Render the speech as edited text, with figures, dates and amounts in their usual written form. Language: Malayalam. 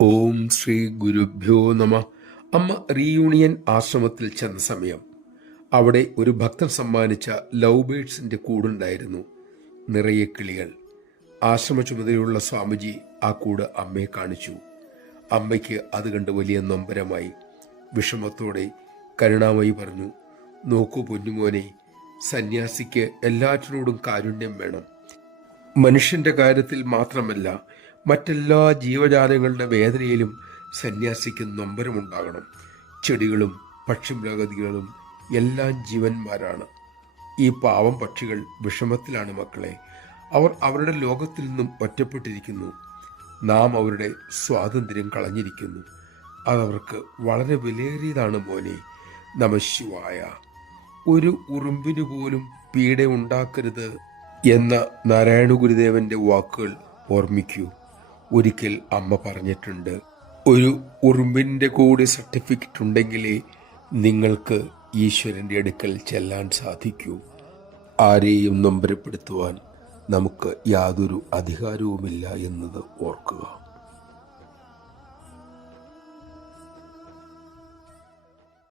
ഓം ശ്രീ ഗുരുഭ്യോ നമ. അമ്മ റീയൂണിയൻ ആശ്രമത്തിൽ ചെന്ന സമയം അവിടെ ഒരു ഭക്തൻ സമ്മാനിച്ച ലവ് ബേഡ്സിന്റെ കൂടുണ്ടായിരുന്നു. നിറയെ കിളികൾ. ആശ്രമ ചുമതലയുള്ള സ്വാമിജി ആ കൂട് അമ്മയെ കാണിച്ചു. അമ്മയ്ക്ക് അത് കണ്ട് വലിയ നൊമ്പരമായി. വിഷമത്തോടെ കരുണാമയി പറഞ്ഞു, നോക്കൂ പൊന്നുമോനെ, സന്യാസിക്ക് എല്ലാറ്റിനോടും കാരുണ്യം വേണം. മനുഷ്യന്റെ കാര്യത്തിൽ മാത്രമല്ല, മറ്റെല്ലാ ജീവജാലങ്ങളുടെ വേദനയിലും സന്യാസിക്ക് നൊമ്പരമുണ്ടാകണം. ചെടികളും പക്ഷിമൃഗാദികളും എല്ലാം ജീവന്മാരാണ്. ഈ പാവം പക്ഷികൾ വിഷമത്തിലാണ് മക്കളെ. അവർ അവരുടെ ലോകത്തിൽ നിന്നും ഒറ്റപ്പെട്ടിരിക്കുന്നു. നാം അവരുടെ സ്വാതന്ത്ര്യം കളഞ്ഞിരിക്കുന്നു. അതവർക്ക് വളരെ വിലയേറിയതാണ് മോനെ. നമഃശിവായ. ഒരു ഉറുമ്പിനു പോലും പീഡ ഉണ്ടാക്കരുത് എന്ന നാരായണ ഗുരുദേവന്റെ വാക്കുകൾ ഓർമ്മിക്കൂ. ഒരിക്കൽ അമ്മ പറഞ്ഞിട്ടുണ്ട്, ഒരു ഉറുമ്പിൻ്റെ കൂടി സർട്ടിഫിക്കറ്റ് ഉണ്ടെങ്കിലേ നിങ്ങൾക്ക് ഈശ്വരൻ്റെ അടുക്കൽ ചെല്ലാൻ സാധിക്കൂ. ആരെയും നൊമ്പരപ്പെടുത്തുവാൻ നമുക്ക് യാതൊരു അധികാരവുമില്ല എന്നത് ഓർക്കുക.